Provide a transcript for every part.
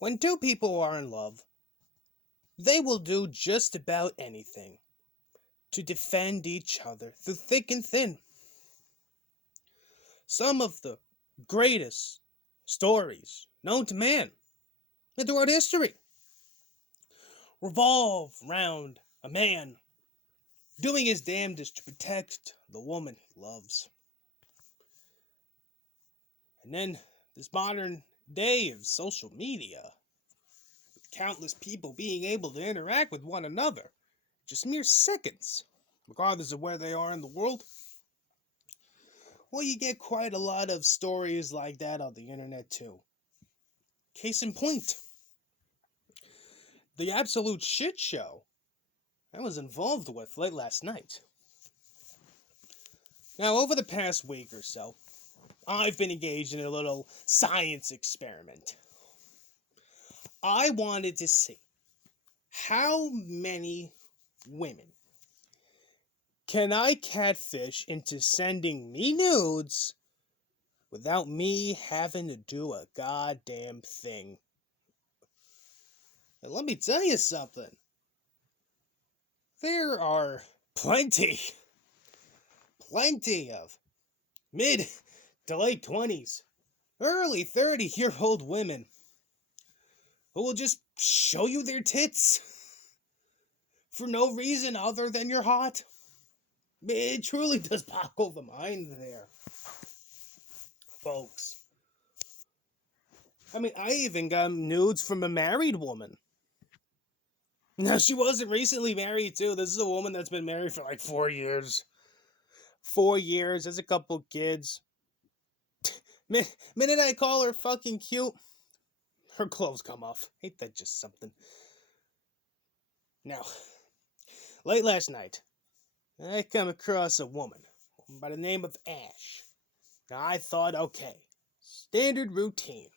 When two people are in love, they will do just about anything to defend each other through thick and thin. Some of the greatest stories known to man and throughout history revolve around a man doing his damnedest to protect the woman he loves. And then this modern day of social media, with countless people being able to interact with one another just mere seconds, regardless of where they are in the world. Well, you get quite a lot of stories like that on the internet too. Case in point, the absolute shit show I was involved with late last night. Now, over the past week or so, I've been engaged in a little science experiment. I wanted to see how many women can I catfish into sending me nudes without me having to do a goddamn thing. And let me tell you something. There are plenty of mid to late 20s, early 30-year-old women who will just show you their tits for no reason other than you're hot. It truly does boggle the mind there, folks. I mean, I even got nudes from a married woman. Now, she wasn't recently married, too. This is a woman that's been married for like 4 years. 4 years, has a couple kids. Minute I call her fucking cute, her clothes come off. Ain't that just something? Now, late last night, I come across a woman by the name of Ash. Now, I thought, okay, standard routine.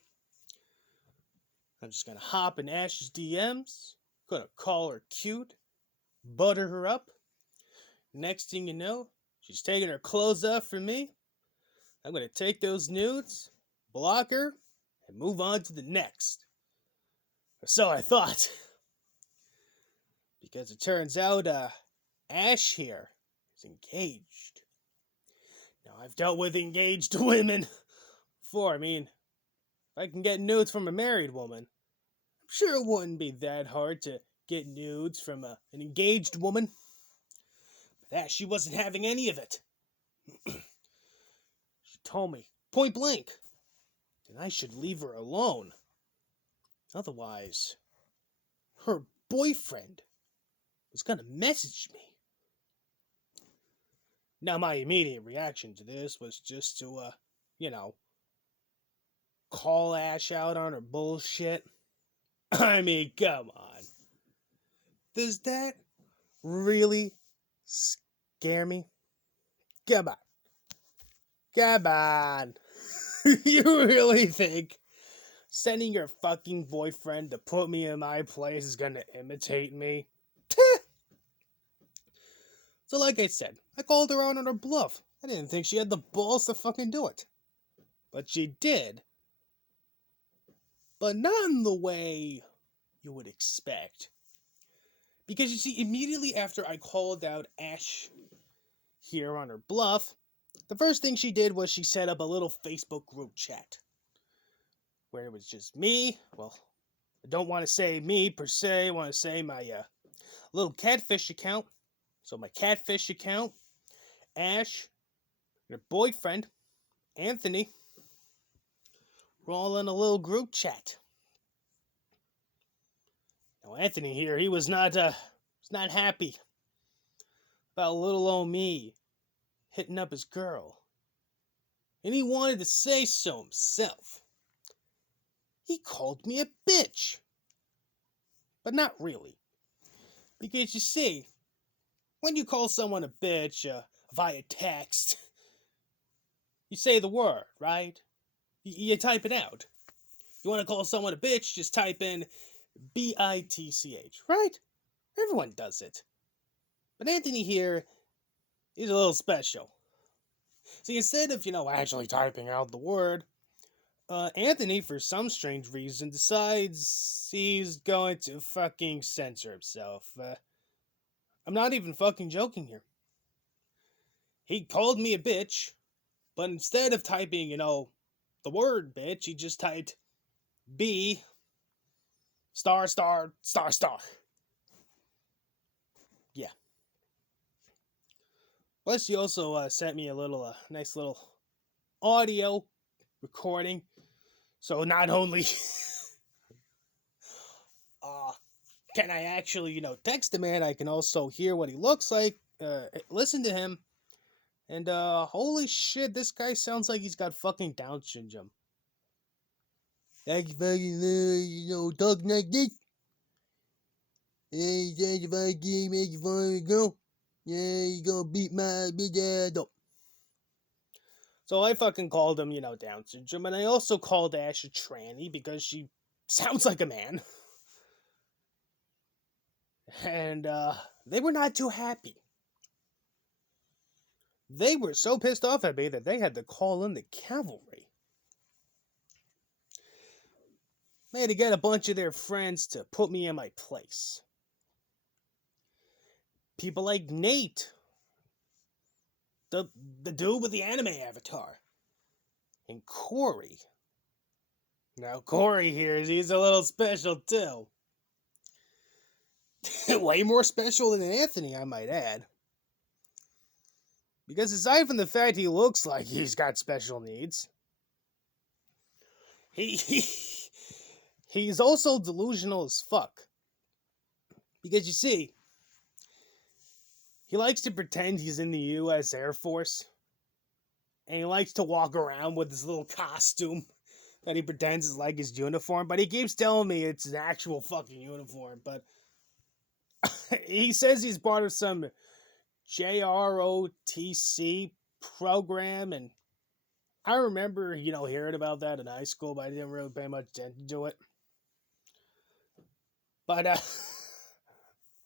I'm just gonna hop in Ash's DMs, gonna call her cute, butter her up. Next thing you know, she's taking her clothes off for me. I'm gonna take those nudes, block her, and move on to the next. Or so I thought. Because it turns out, Ash here is engaged. Now, I've dealt with engaged women before. I mean, if I can get nudes from a married woman, I'm sure it wouldn't be that hard to get nudes from an engaged woman. But Ash, she wasn't having any of it. She told me, point blank, that I should leave her alone. Otherwise, her boyfriend was gonna message me. Now, my immediate reaction to this was just to, call Ash out on her bullshit. I mean, come on. Does that really scare me? Come on. Come on. You really think sending your fucking boyfriend to put me in my place is gonna imitate me? So like I said, I called her out on her bluff. I didn't think she had the balls to fucking do it. But she did. But not in the way you would expect. Because you see, immediately after I called out Ash here on her bluff, the first thing she did was she set up a little Facebook group chat. Where it was just me. Well, I don't want to say me per se. I want to say my little catfish account. So my catfish account, Ash, and her boyfriend, Anthony, we're all in a little group chat. Now Anthony here, he was not happy about little old me hitting up his girl. And he wanted to say so himself. He called me a bitch. But not really. Because you see, when you call someone a bitch via text, you say the word, right? You type it out. You want to call someone a bitch, just type in bitch, right? Everyone does it. But Anthony here is a little special. See, instead of, actually typing out the word, Anthony, for some strange reason, decides he's going to fucking censor himself. I'm not even fucking joking here. He called me a bitch, but instead of typing, the word bitch, he just typed B star star star star. Yeah. Plus, he also sent me a little, nice little audio recording. So not only uh, can I actually, text the man, I can also hear what he looks like, listen to him, and holy shit, this guy sounds like he's got fucking Down syndrome. Like fucking, talking like this. Yeah, he says if I can't make you fun of a girl, yeah, you gonna beat my bitch ass up. So I fucking called him, Down syndrome, and I also called Ash a tranny because she sounds like a man. And they were not too happy. They were so pissed off at me that they had to call in the cavalry. They had to get a bunch of their friends to put me in my place. People like Nate, the dude with the anime avatar, and Corey. Now Corey here, he's a little special too. Way more special than Anthony, I might add. Because aside from the fact he looks like he's got special needs, he's also delusional as fuck. Because you see, he likes to pretend he's in the U.S. Air Force. And he likes to walk around with this little costume that he pretends is like his uniform. But he keeps telling me it's an actual fucking uniform. But he says he's part of some JROTC program. And I remember, hearing about that in high school, but I didn't really pay much attention to it. But,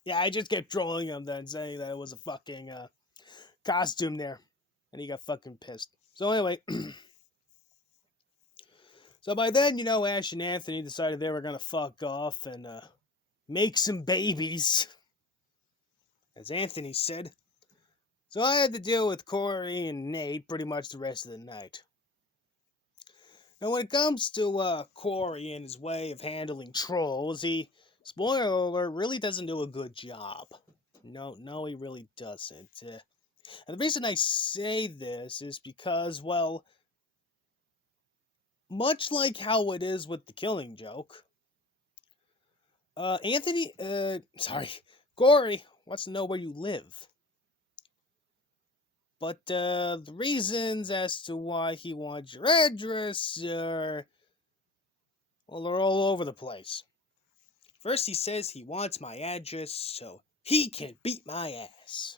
yeah, I just kept trolling him then, saying that it was a fucking costume there. And he got fucking pissed. So anyway, so by then, Ash and Anthony decided they were going to fuck off and make some babies, as Anthony said. So I had to deal with Corey and Nate pretty much the rest of the night. Now when it comes to Corey and his way of handling trolls, he, spoiler alert, really doesn't do a good job. No, he really doesn't. And the reason I say this is because, well, much like how it is with the Killing Joke, Corey wants to know where you live. But the reasons as to why he wants your address are, well, they're all over the place. First, he says he wants my address so he can beat my ass.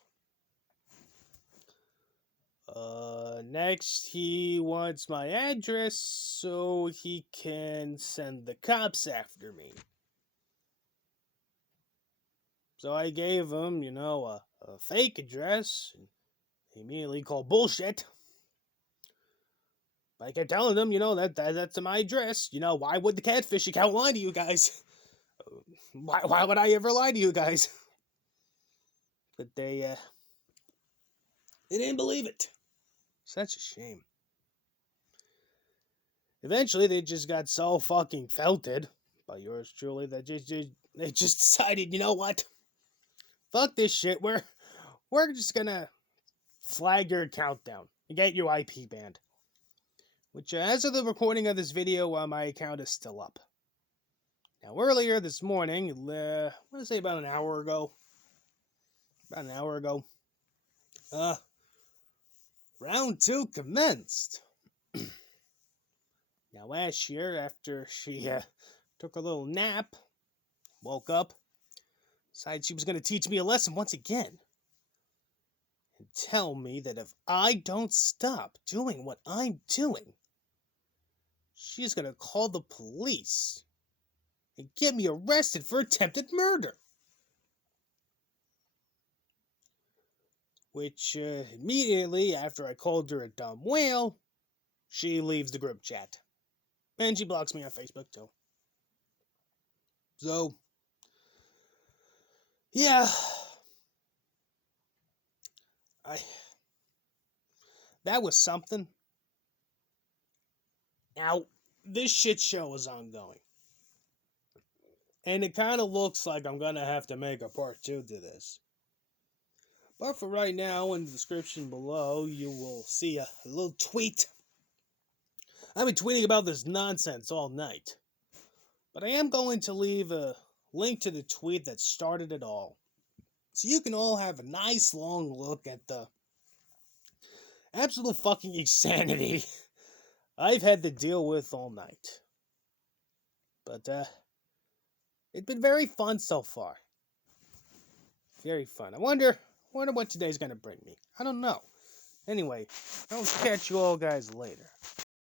Next, he wants my address so he can send the cops after me. So I gave him, a fake address. He immediately called bullshit. But I kept telling him, that's my address. Why would the catfish account lie to you guys? Why would I ever lie to you guys? But they didn't believe it. Such a shame. Eventually, they just got so fucking felted by yours truly that they just decided, you know what? Fuck this shit. We're just gonna flag your account down and get your IP banned. Which, as of the recording of this video, my account is still up. Now, earlier this morning, I want to say about an hour ago, round 2 commenced. Now, Ash here, after she took a little nap, woke up, decided she was going to teach me a lesson once again. And tell me that if I don't stop doing what I'm doing, she's going to call the police and get me arrested for attempted murder. Which, immediately after I called her a dumb whale, she leaves the group chat. And she blocks me on Facebook too. So, yeah. I That was something. Now, this shit show is ongoing. And it kind of looks like I'm going to have to make a part 2 to this. But for right now, in the description below, you will see a little tweet. I've been tweeting about this nonsense all night. But I am going to leave a link to the tweet that started it all. So you can all have a nice long look at the absolute fucking insanity I've had to deal with all night. But, it's been very fun so far. Very fun. I wonder what today's gonna bring me. I don't know. Anyway, I'll catch you all guys later.